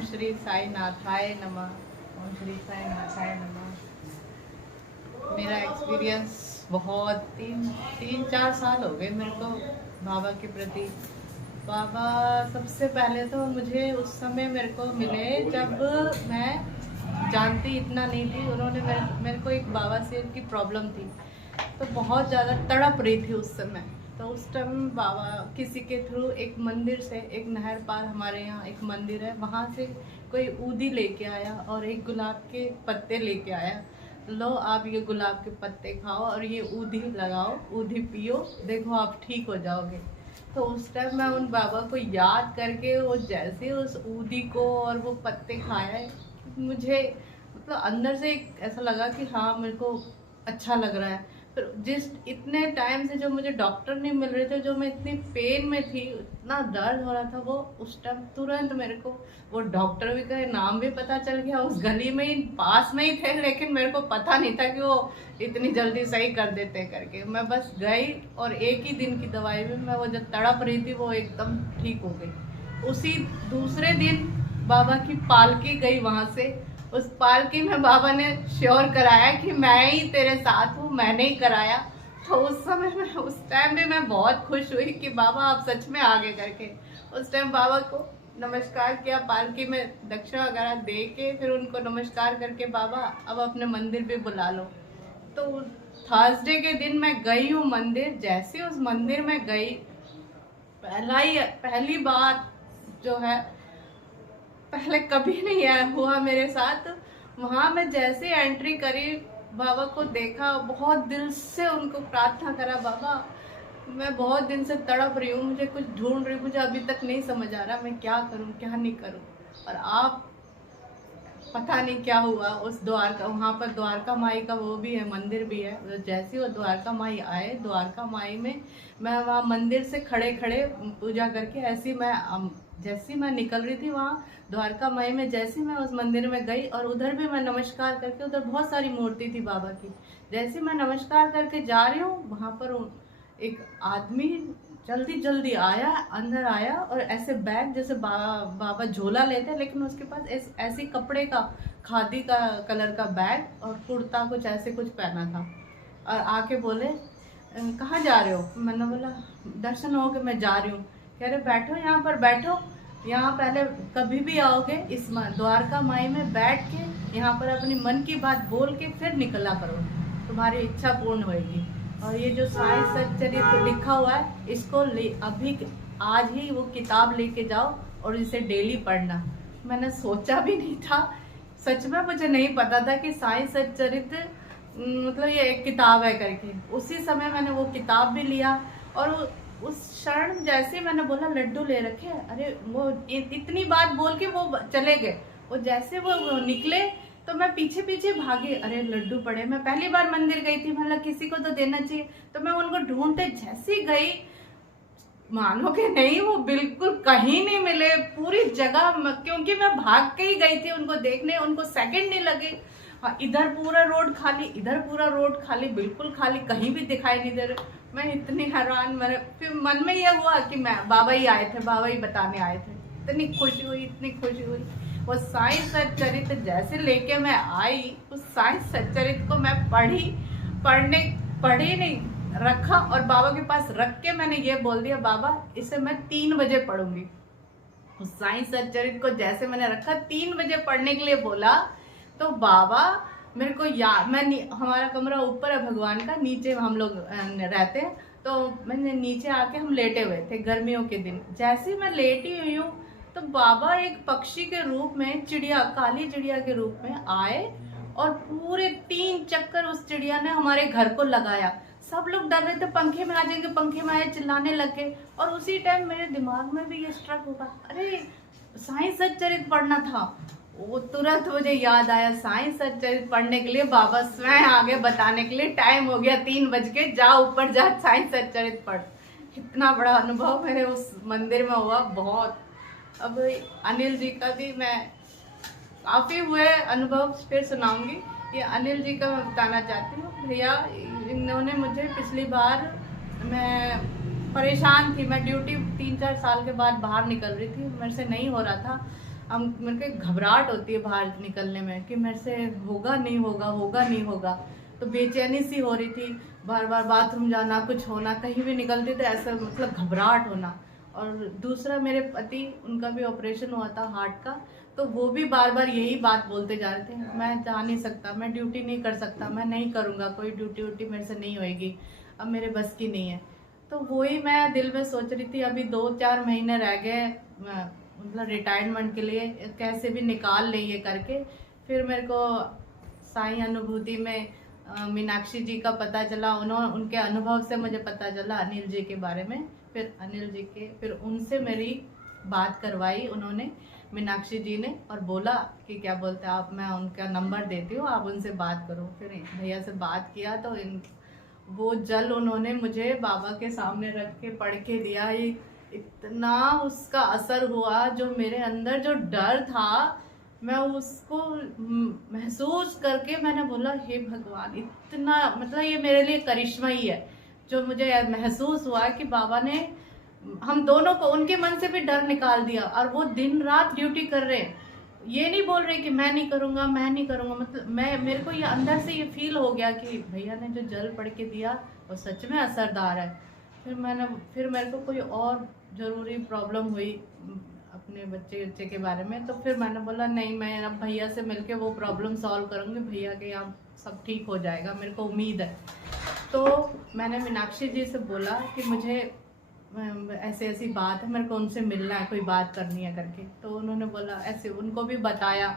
ओम श्री साई नाथाय नमः। ओम श्री साई नाथाय नमः। मेरा एक्सपीरियंस बहुत तीन चार साल हो गए मेरे को बाबा के प्रति। बाबा सबसे पहले तो मुझे उस समय मेरे को मिले जब मैं जानती इतना नहीं थी। उन्होंने मेरे को एक बाबा से की प्रॉब्लम थी, तो बहुत ज़्यादा तड़प रही थी उस समय। तो उस टाइम बाबा किसी के थ्रू एक मंदिर से, एक नहर पार हमारे यहाँ एक मंदिर है, वहाँ से कोई ऊदी लेके आया और एक गुलाब के पत्ते लेके आया। लो आप ये गुलाब के पत्ते खाओ और ये ऊदी लगाओ, ऊदी पियो, देखो आप ठीक हो जाओगे। तो उस टाइम मैं उन बाबा को याद करके वो जैसे उस ऊदी को और वो पत्ते खाए, मुझे मतलब अंदर से एक ऐसा लगा कि हाँ मेरे को अच्छा लग रहा है। फिर जिस इतने टाइम से जो मुझे डॉक्टर नहीं मिल रहे थे, जो मैं इतनी पेन में थी, इतना दर्द हो रहा था, वो उस टाइम तुरंत मेरे को वो डॉक्टर भी का नाम भी पता चल गया। उस गली में ही पास में ही थे, लेकिन मेरे को पता नहीं था कि वो इतनी जल्दी सही कर देते करके। मैं बस गई और एक ही दिन की दवाई में मैं वो जो तड़प रही थी वो एकदम ठीक हो गई। उसी दूसरे दिन बाबा की पालकी गई वहां से। उस पालकी में बाबा ने श्योर कराया कि मैं ही तेरे साथ हूँ, मैंने ही कराया। तो उस समय में उस टाइम भी मैं बहुत खुश हुई कि बाबा आप सच में आगे करके। उस टाइम बाबा को नमस्कार किया, पालकी में दक्षिणा वगैरह दे के फिर उनको नमस्कार करके, बाबा अब अपने मंदिर भी बुला लो। तो थर्सडे के दिन मैं गई हूँ मंदिर। जैसे उस मंदिर में गई, पहली बार जो है, पहले कभी नहीं आया हुआ मेरे साथ। वहां मैं जैसे एंट्री करी, बाबा को देखा, बहुत दिल से उनको प्रार्थना करा, बाबा मैं बहुत दिन से तड़प रही हूँ, मुझे कुछ ढूंढ रही हूँ, मुझे अभी तक नहीं समझ आ रहा मैं क्या करूँ क्या नहीं करूँ। और आप पता नहीं क्या हुआ उस द्वारका, वहाँ पर द्वारका माई का वो भी है, मंदिर भी है। तो जैसे वो द्वारका माई आए, द्वारका माई में मैं वहाँ मंदिर से खड़े खड़े पूजा करके ऐसी मैं जैसी मैं निकल रही थी वहाँ द्वारका माई में, जैसी मैं उस मंदिर में गई और उधर भी मैं नमस्कार करके, उधर बहुत सारी मूर्ति थी बाबा की, जैसे मैं नमस्कार करके जा रही हूँ, वहाँ पर एक आदमी जल्दी जल्दी आया, अंदर आया और ऐसे बैग जैसे बाबा झोला लेते, लेकिन उसके पास ऐसी कपड़े का, खादी का कलर का बैग और कुर्ता कुछ ऐसे कुछ पहना था। और आके बोले कहाँ जा रहे हो? मैंने बोला दर्शन हो के मैं जा रही हूँ। कह रहे बैठो यहाँ पर, बैठो यहाँ, पहले कभी भी आओगे इस द्वारका माई में बैठ के यहाँ पर अपनी मन की बात बोल के फिर निकला करो, तुम्हारी इच्छा पूर्ण होगी। और ये जो साई सच्चरित्र लिखा हुआ है, इसको अभी आज ही वो किताब लेके जाओ और इसे डेली पढ़ना। मैंने सोचा भी नहीं था, सच में मुझे नहीं पता था कि साई सच्चरित्र मतलब ये एक किताब है करके। उसी समय मैंने वो किताब भी लिया और उस क्षण जैसे मैंने बोला लड्डू ले रखे, अरे वो इतनी बात बोल के वो चले गए। वो जैसे वो निकले तो मैं पीछे पीछे भागी, अरे लड्डू पड़े। मैं पहली बार मंदिर गई थी, मतलब किसी को तो देना चाहिए, तो मैं उनको ढूंढते जैसी गई, मानोगे नहीं वो बिल्कुल कहीं नहीं मिले पूरी जगह, क्योंकि मैं भाग के ही गई थी उनको देखने, उनको सेकंड नहीं लगे। इधर पूरा रोड खाली, इधर पूरा रोड खाली, बिल्कुल खाली, कहीं भी दिखाई नहीं दे रहे। मैं इतनी हैरान, मेरे फिर मन में यह हुआ कि मैं बाबा ही आए थे, बाबा ही बताने आए थे। इतनी खुशी हुई, इतनी खुशी हुई। वो साई सच्चरित्र जैसे लेके मैं आई, उस साई सच्चरित्र को मैं पढ़ी नहीं, रखा और बाबा के पास रख के मैंने ये बोल दिया, बाबा इसे मैं 3 बजे पढ़ूंगी। उस साई सच्चरित्र को जैसे मैंने रखा, 3 बजे पढ़ने के लिए बोला, तो बाबा मेरे को हमारा कमरा ऊपर है भगवान का, नीचे हम लोग रहते हैं, तो मैंने नीचे आके हम लेटे हुए थे गर्मियों के दिन। जैसे मैं लेटी हुई हूँ तो बाबा एक पक्षी के रूप में, चिड़िया, काली चिड़िया के रूप में आए और पूरे 3 चक्कर उस चिड़िया ने हमारे घर को लगाया। सब लोग डर रहे थे पंखे में आ जाएंगे, पंखे में आए, चिल्लाने लगे। और उसी टाइम मेरे दिमाग में भी ये स्ट्रक होगा, अरे साई सच्चरित्र पढ़ना था। वो तुरंत मुझे याद आया, साई सच्चरित्र पढ़ने के लिए बाबा स्वयं आगे बताने के लिए, टाइम हो गया 3 बज के, जा ऊपर जा साई सच्चरित्र पढ़। इतना बड़ा अनुभव मेरे उस मंदिर में हुआ, बहुत। अब अनिल जी का भी मैं काफ़ी हुए अनुभव फिर सुनाऊंगी। ये अनिल जी का मैं बताना चाहती हूँ। भैया इन्होंने मुझे पिछली बार, मैं परेशान थी, मैं ड्यूटी 3-4 साल के बाद बाहर निकल रही थी, मेरे से नहीं हो रहा था, हम मेरे को घबराहट होती है बाहर निकलने में कि मेरे से होगा नहीं होगा, होगा नहीं होगा। तो बेचैनी सी हो रही थी, बार बार बाथरूम जाना, कुछ होना, कहीं भी निकलती तो ऐसा मतलब घबराहट होना। और दूसरा मेरे पति, उनका भी ऑपरेशन हुआ था हार्ट का, तो वो भी बार बार यही बात बोलते जा रहे थे, मैं जा नहीं सकता, मैं ड्यूटी नहीं कर सकता, मैं नहीं करूँगा, कोई ड्यूटी व्यूटी मेरे से नहीं होएगी, अब मेरे बस की नहीं है। तो वही मैं दिल में सोच रही थी, अभी 2-4 महीने रह गए मतलब रिटायरमेंट के लिए, कैसे भी निकाल ले ये करके। फिर मेरे को साईं अनुभूति में मीनाक्षी जी का पता चला, उनके अनुभव से मुझे पता चला अनिल जी के बारे में। फिर अनिल जी के, फिर उनसे मेरी बात करवाई उन्होंने, मीनाक्षी जी ने, और बोला कि क्या बोलते हैं आप, मैं उनका नंबर देती हूँ, आप उनसे बात करो। फिर भैया से बात किया तो वो जल उन्होंने मुझे बाबा के सामने रख के पढ़ के दिया। ये इतना उसका असर हुआ, जो मेरे अंदर जो डर था मैं उसको महसूस करके मैंने बोला हे भगवान, इतना मतलब ये मेरे लिए करिश्मा ही है। जो मुझे महसूस हुआ कि बाबा ने हम दोनों को, उनके मन से भी डर निकाल दिया, और वो दिन रात ड्यूटी कर रहे हैं। ये नहीं बोल रहे कि मैं नहीं करूँगा, मैं नहीं करूँगा, मतलब मेरे को ये अंदर से ये फील हो गया कि भैया ने जो जल पढ़ के दिया वो सच में असरदार है। फिर मेरे को कोई और ज़रूरी प्रॉब्लम हुई अपने बच्चे के बारे में, तो फिर मैंने बोला नहीं, मैं अब भैया से मिलके वो प्रॉब्लम सॉल्व करूँगी, भैया के यहाँ सब ठीक हो जाएगा, मेरे को उम्मीद है। तो मैंने मीनाक्षी जी से बोला कि मुझे ऐसे ऐसी बात है, मेरे को उनसे मिलना है, कोई बात करनी है करके। तो उन्होंने बोला, ऐसे उनको भी बताया,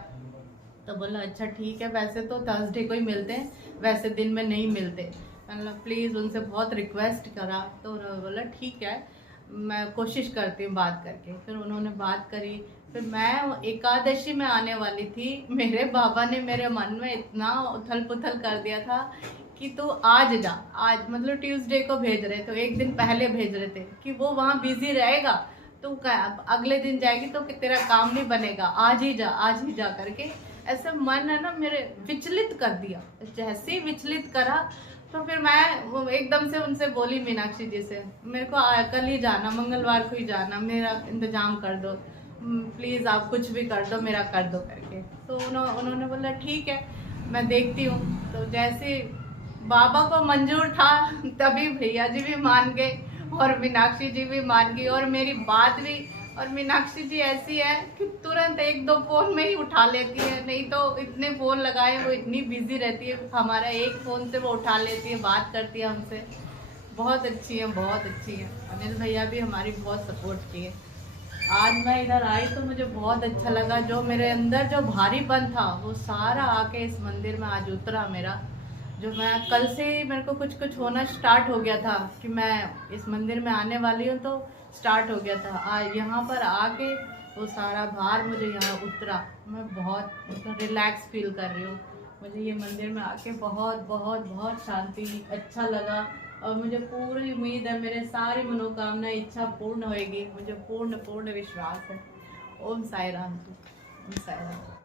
तो बोला अच्छा ठीक है, वैसे तो थर्सडे को ही मिलते हैं, वैसे दिन में नहीं मिलते। मैंने प्लीज़ उनसे बहुत रिक्वेस्ट करा, तो उन्होंने बोला ठीक है, मैं कोशिश करती हूँ बात करके। फिर उन्होंने बात करी। फिर मैं एकादशी में आने वाली थी, मेरे बाबा ने मेरे मन में इतना उथल पुथल कर दिया था कि तू आज जा, आज मतलब ट्यूसडे को भेज रहे, तो एक दिन पहले भेज रहे थे कि वो वहाँ बिजी रहेगा, तो अगले दिन जाएगी तो कि तेरा काम नहीं बनेगा, आज ही जा, आज ही जा करके। ऐसे मन है ना मेरे विचलित कर दिया। जैसे ही विचलित करा तो फिर मैं एकदम से उनसे बोली मीनाक्षी जी से, मेरे को कल ही जाना, मंगलवार को ही जाना, मेरा इंतजाम कर दो प्लीज़, आप कुछ भी कर दो, मेरा कर दो करके। तो उन्होंने बोला ठीक है, मैं देखती हूँ। तो जैसे बाबा को मंजूर था तभी भैया जी भी मान गए और मीनाक्षी जी भी मान गई, और मेरी बात भी। और मीनाक्षी जी ऐसी है कि तुरंत 1-2 फोन में ही उठा लेती है, नहीं तो इतने फोन लगाए, वो इतनी बिजी रहती है, हमारा एक फोन से वो उठा लेती है, बात करती है हमसे। बहुत अच्छी है, बहुत अच्छी है। अनिल भैया भी हमारी बहुत सपोर्ट किए। आज मैं इधर आई तो मुझे बहुत अच्छा लगा, जो मेरे अंदर जो भारीपन था वो सारा आके इस मंदिर में आज उतरा मेरा। जो मैं कल से ही मेरे को कुछ कुछ होना स्टार्ट हो गया था कि मैं इस मंदिर में आने वाली हूँ, तो स्टार्ट हो गया था। आज यहाँ पर आके वो सारा भार मुझे यहाँ उतरा। मैं बहुत मतलब रिलैक्स फील कर रही हूँ। मुझे ये मंदिर में आके बहुत बहुत बहुत शांति, अच्छा लगा, और मुझे पूरी उम्मीद है मेरे सारी मनोकामना इच्छा पूर्ण होएगी। मुझे पूर्ण पूर्ण विश्वास है। ओम साई राम। ओम साई राम।